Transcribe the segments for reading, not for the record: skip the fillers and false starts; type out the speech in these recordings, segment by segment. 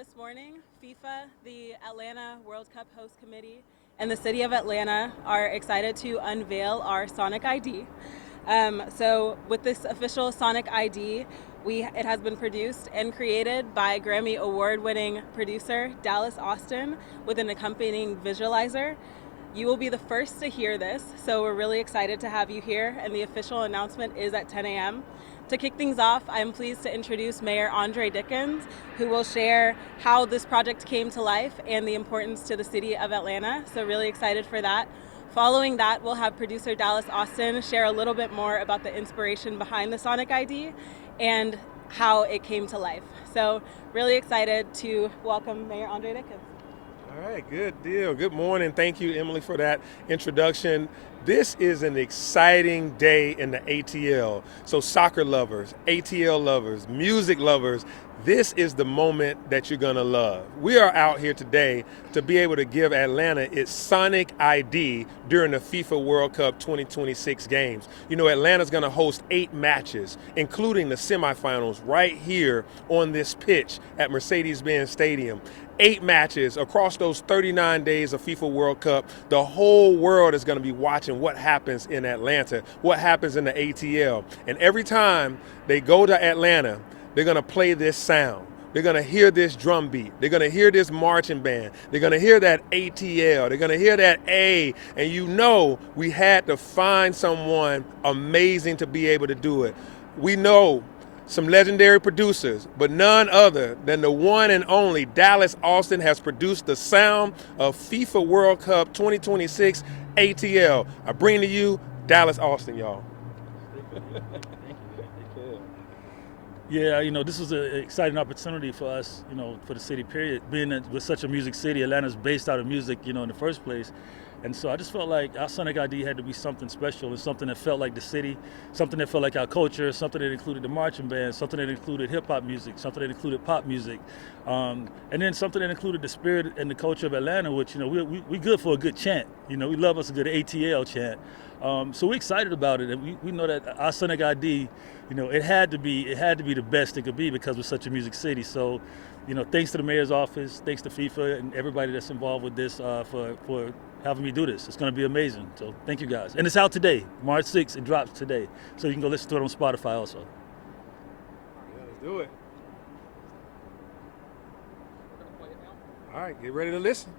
This morning, FIFA, the Atlanta World Cup host committee, and the city of Atlanta are excited to unveil our Sonic ID. With this official Sonic ID, it has been produced and created by Grammy Award-winning producer Dallas Austin with an accompanying visualizer. You will be the first to hear this, so we're really excited to have you here, and the official announcement is at 10 a.m. To kick things off, I'm pleased to introduce Mayor Dickens, who will share how this project came to life and the importance to the city of Atlanta. So really excited for that. Following that, we'll have producer Dallas Austin share a little bit more about the inspiration behind the Sonic ID and how it came to life. So really excited to welcome Mayor Dickens. All right, good deal. Good morning. Thank you, Emily, for that introduction. This is an exciting day in the ATL. So, soccer lovers, ATL lovers, music lovers, this is the moment that you're going to love. We are out here today to be able to give Atlanta its Sonic ID during the FIFA World Cup 2026 games. You know, Atlanta's going to host 8 matches, including the semifinals right here on this pitch at Mercedes-Benz Stadium. 8 matches across those 39 days of FIFA World Cup. The whole world is going to be watching what happens in Atlanta, what happens in the ATL. And every time they go to Atlanta, they're going to play this sound. They're going to hear this drum beat. They're going to hear this marching band. They're going to hear that ATL. They're going to hear that A. And you know we had to find someone amazing to be able to do it. We know some legendary producers, but none other than the one and only Dallas Austin has produced the sound of FIFA World Cup 2026 ATL. I bring to you Dallas Austin, y'all. Yeah, this was an exciting opportunity for us, for the city, period. Being that we're such a music city, Atlanta's based out of music, in the first place. And so I just felt like our Sonic ID had to be something special and something that felt like the city, something that felt like our culture, something that included the marching band, something that included hip-hop music, something that included pop music, and then something that included the spirit and the culture of Atlanta, which, we good for a good chant. We love us a good ATL chant. So we're excited about it, and we know that our Sonic ID, it had to be the best it could be because we're such a music city. So, thanks to the mayor's office, thanks to FIFA and everybody that's involved with this for having me do this. It's going to be amazing. So thank you guys. And it's out today, March 6th. It drops today, so you can go listen to it on Spotify also. Yeah, let's do it. All right, get ready to listen.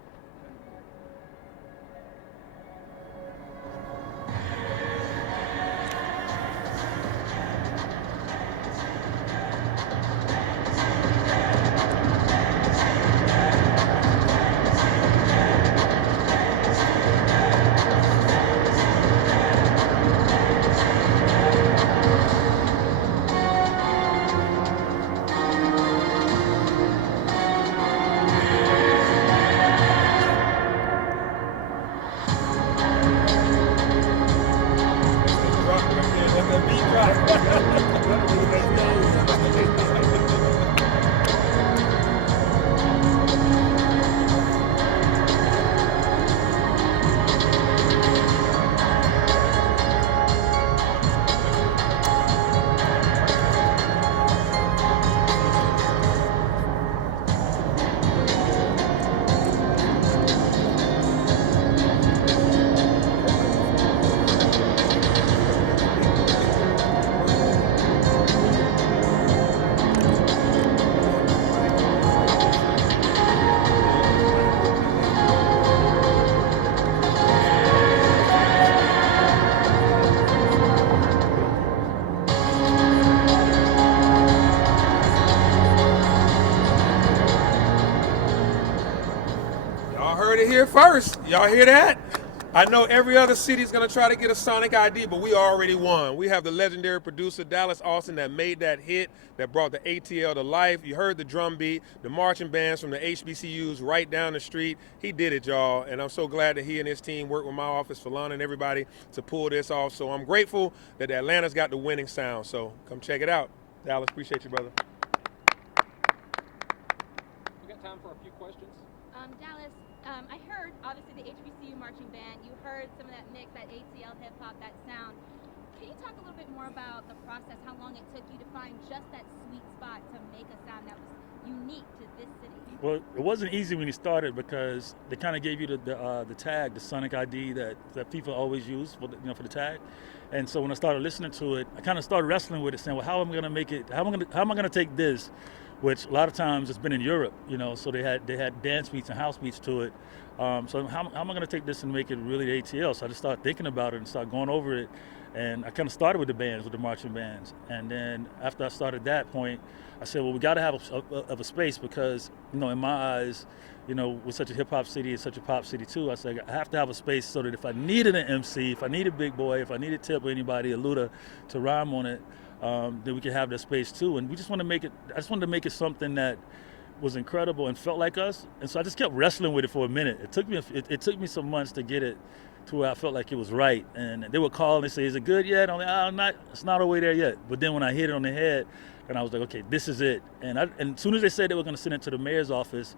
Y'all heard it here first. Y'all hear that? I know every other city's gonna try to get a Sonic ID, but we already won. We have the legendary producer Dallas Austin that made that hit, that brought the ATL to life. You heard the drum beat, the marching bands from the HBCUs right down the street. He did it, y'all, and I'm so glad that he and his team worked with my office, Falana and everybody, to pull this off. So I'm grateful that Atlanta's got the winning sound. So come check it out. Dallas, appreciate you, brother. We got time for a few questions. Dallas, I heard obviously the HBCU marching band. You heard some of that mix, that ATL hip hop, that sound. Can you talk a little bit more about the process? How long it took you to find just that sweet spot to make a sound that was unique to this city? Well, it wasn't easy when you started because they kind of gave you the tag, the Sonic ID that FIFA always used for for the tag. And so when I started listening to it, I kind of started wrestling with it, saying, well, how am I going to make it? How am I going to take this, which a lot of times it's been in Europe, so they had dance beats and house beats to it. So how am I going to take this and make it really the ATL? So I just started thinking about it and started going over it. And I kind of started with the bands, with the marching bands. And then after I started that point, I said, well, we got to have a space because, in my eyes, we're such a hip hop city, it's such a pop city too. I said, I have to have a space so that if I needed an MC, if I needed Big Boy, if I needed Tip or anybody, a Luda, to rhyme on it, then we could have that space too. And we just want to make it, I just wanted to make it something that was incredible and felt like us. And so I just kept wrestling with it for a minute. It took me some months to get it to where I felt like it was right. And they would call and they say, is it good yet? I'm like, it's not all the way there yet. But then when I hit it on the head, and I was like, okay, this is it. And as soon as they said they were going to send it to the mayor's office,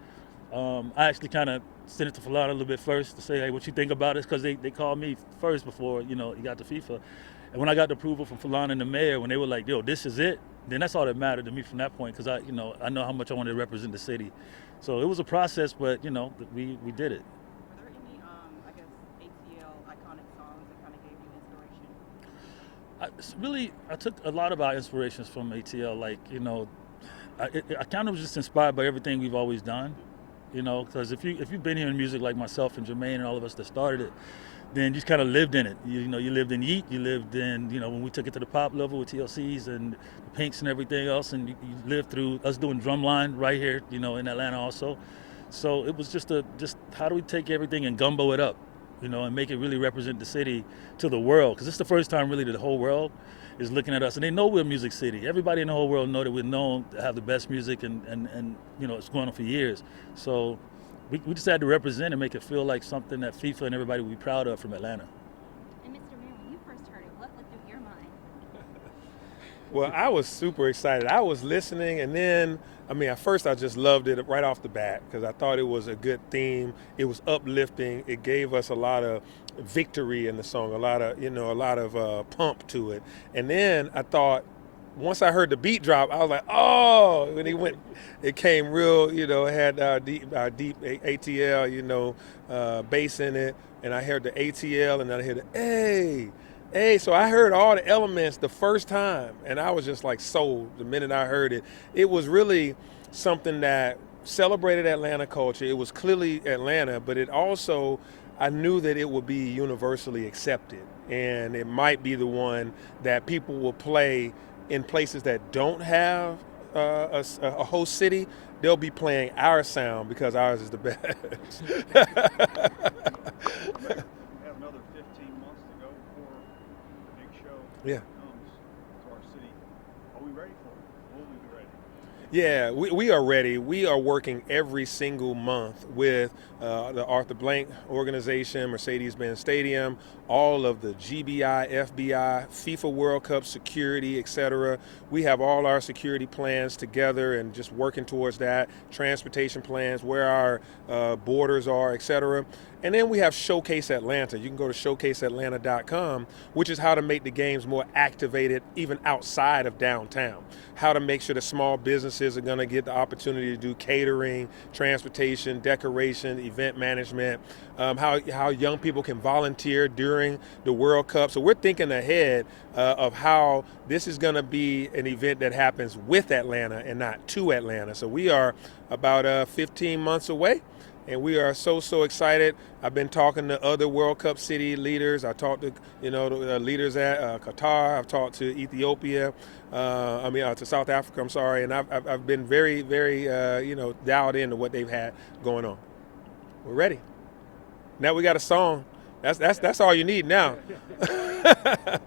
I actually kind of sent it to Falana a little bit first to say, hey, what you think about it? Because they called me first before, he got to FIFA. And when I got the approval from Falana and the mayor, when they were like, yo, this is it, then that's all that mattered to me from that point because I know how much I wanted to represent the city. So it was a process, but, we did it. Are there any, I guess, ATL iconic songs that kind of gave you inspiration? I took a lot of our inspirations from ATL. Like, I kind of was just inspired by everything we've always done, because if you've been here in music like myself and Jermaine and all of us that started it, then you just kind of lived in it. You lived in Yeet, you lived in, when we took it to the pop level with TLCs and the Pinks and everything else, and you lived through us doing Drumline right here, in Atlanta also. So it was just how do we take everything and gumbo it up, and make it really represent the city to the world? Because it's the first time really that the whole world is looking at us, and they know we're a music city. Everybody in the whole world know that we're known to have the best music, and it's going on for years. So we just had to represent and make it feel like something that FIFA and everybody would be proud of from Atlanta. And Mr. Mayor, when you first heard it, what went through your mind? Well, I was super excited. I was listening, and then, at first I just loved it right off the bat because I thought it was a good theme. It was uplifting. It gave us a lot of victory in the song, a lot of pump to it. And then I thought, once I heard the beat drop, I was like, oh, when he went, it came real, it had our deep ATL, bass in it, and I heard the ATL, and then I heard the hey. So I heard all the elements the first time, and I was just like sold the minute I heard it. It was really something that celebrated Atlanta culture. It was clearly Atlanta, but it also, I knew that it would be universally accepted, and it might be the one that people will play in places that don't have a host city. They'll be playing our sound because ours is the best. We have another 15 months to go before the big show Yeah. comes to our city. Are we ready for it? Will we be ready? Yeah, we are ready. We are working every single month with the Arthur Blank organization, Mercedes-Benz Stadium, all of the GBI, FBI, FIFA World Cup security, etc. We have all our security plans together and just working towards that, transportation plans, where our borders are, etc. And then we have Showcase Atlanta. You can go to showcaseatlanta.com, which is how to make the games more activated even outside of downtown. How to make sure the small businesses are going to get the opportunity to do catering, transportation, decoration, event management, how young people can volunteer during the World Cup. So we're thinking ahead of how this is going to be an event that happens with Atlanta and not to Atlanta. So we are about 15 months away. And we are so excited. I've been talking to other World Cup city leaders. I talked to the leaders at Qatar. I've talked to Ethiopia. To South Africa. I'm sorry, and I've been very dialed into what they've had going on. We're ready. Now we got a song. That's all you need now. All right.